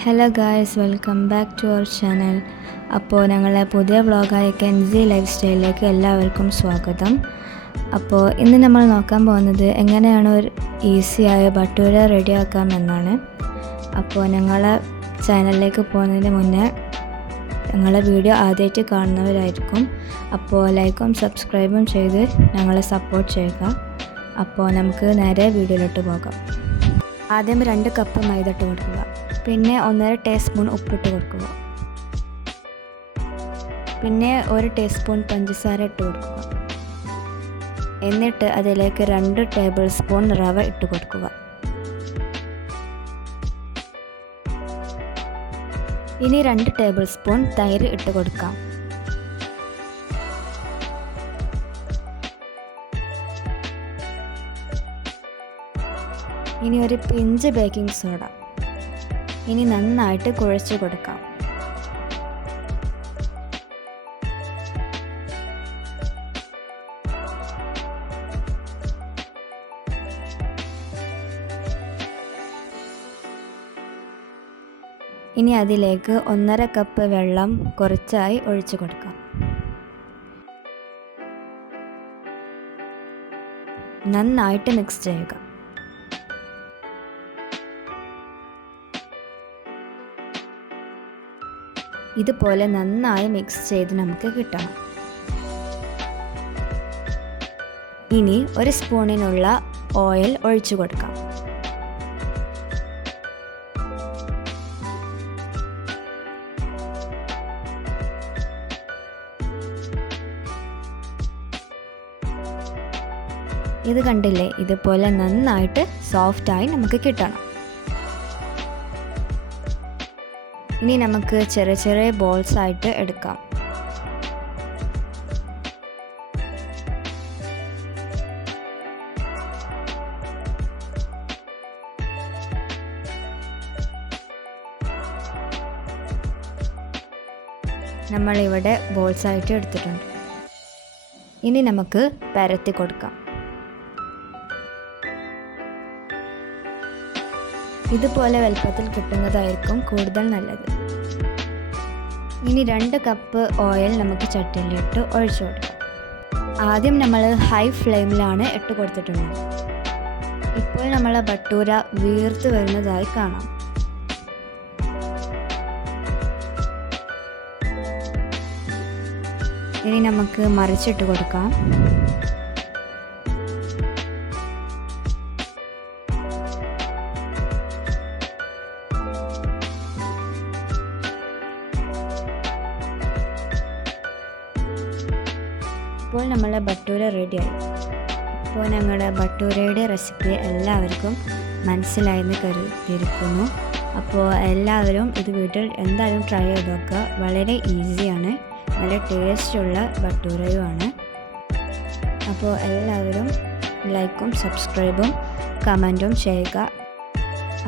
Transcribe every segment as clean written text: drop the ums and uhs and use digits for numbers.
Hello guys, welcome back to our channel. അപ്പോൾ ഞങ്ങളെ പുതിയ വ്ളോഗായ കെൻസി ലൈഫ് സ്റ്റൈലിലേക്ക് എല്ലാവർക്കും സ്വാഗതം. അപ്പോൾ ഇന്ന് നമ്മൾ നോക്കാൻ പോകുന്നത് എങ്ങനെയാണ് ഒരു ഈസിയായ ഭട്ടൂര റെഡിയാക്കാമെന്നാണ്. അപ്പോൾ ഞങ്ങളെ ചാനലിലേക്ക് പോകുന്നതിന് മുന്നേ ഞങ്ങളെ വീഡിയോ ആദ്യമായിട്ട് കാണുന്നവരായിരിക്കും. അപ്പോൾ ലൈക്കും സബ്സ്ക്രൈബും ചെയ്ത് ഞങ്ങളെ സപ്പോർട്ട് ചെയ്യുക. അപ്പോൾ നമുക്ക് നേരെ വീഡിയോയിലോട്ട് പോകാം. ആദ്യം 2 കപ്പ് മൈദ ഇട്ട് കൊടുക്കുക. പിന്നെ 1.5 ടീസ്പൂൺ ഉപ്പിട്ട് കൊടുക്കുക. പിന്നെ 1 ടീസ്പൂൺ പഞ്ചസാര ഇട്ട് കൊടുക്കുക. എന്നിട്ട് അതിലേക്ക് 2 ടേബിൾ സ്പൂൺ റവ ഇട്ട് കൊടുക്കുക. ഇനി 2 ടേബിൾ സ്പൂൺ തൈര് ഇട്ട് കൊടുക്കാം. ഇനി ഒരു പിഞ്ച് ബേക്കിംഗ് സോഡ. ഇനി നന്നായിട്ട് കുഴച്ച് കൊടുക്കാം. ഇനി അതിലേക്ക് 1.5 കപ്പ് വെള്ളം കുറച്ചായി ഒഴിച്ചു കൊടുക്കാം. നന്നായിട്ട് മിക്സ് ചെയ്യുക. ഇതുപോലെ നന്നായി മിക്സ് ചെയ്ത് നമുക്ക് കിട്ടണം. ഇനി 1 സ്പൂണിനുള്ള ഓയിൽ ഒഴിച്ചു കൊടുക്കാം. ഇത് കണ്ടില്ലേ, ഇതുപോലെ നന്നായിട്ട് സോഫ്റ്റായി നമുക്ക് കിട്ടണം. ഇനി നമുക്ക് ചെറിയ ചെറിയ ബോൾസ് ആയിട്ട് എടുക്കാം. നമ്മളിവിടെ ബോൾസ് ആയിട്ട് എടുത്തിട്ടുണ്ട്. ഇനി നമുക്ക് പരത്തി കൊടുക്കാം. ഇതുപോലെ വലുപ്പത്തിൽ കിട്ടുന്നതായിരിക്കും കൂടുതൽ നല്ലത്. ഇനി 2 കപ്പ് ഓയിൽ നമുക്ക് ചട്ടിയിലിട്ട് ഒഴിച്ചു കൊടുക്കാം. ആദ്യം നമ്മൾ ഹൈ ഫ്ലെയിമിലാണ് ഇട്ട് കൊടുത്തിട്ടുള്ളത്. ഇപ്പോൾ നമ്മളെ ഭട്ടൂര വീർത്ത് വരുന്നതായി കാണാം. ഇനി നമുക്ക് മറിച്ചിട്ട് കൊടുക്കാം. ഇപ്പോൾ നമ്മളെ ഭട്ടൂര റെഡിയായി. ഇപ്പോൾ ഞങ്ങളുടെ ഭട്ടൂരയുടെ റെസിപ്പി എല്ലാവർക്കും മനസ്സിലായെന്ന് കരുതിയിരിക്കുന്നു. അപ്പോൾ എല്ലാവരും ഇത് വീട്ടിൽ എന്തായാലും ട്രൈ ചെയ്ത് നോക്കുക. വളരെ ഈസിയാണ്, നല്ല ടേസ്റ്റുള്ള ഭട്ടൂരയുമാണ്. അപ്പോൾ എല്ലാവരും ലൈക്കും സബ്സ്ക്രൈബും കമൻറ്റും ചെയ്യുക.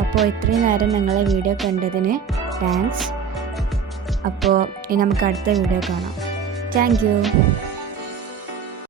അപ്പോൾ ഇത്രയും നേരം നിങ്ങളെ വീഡിയോ കണ്ടതിന് താങ്ക്സ്. അപ്പോൾ ഇനി നമുക്ക് അടുത്ത വീഡിയോ കാണാം. Thank you.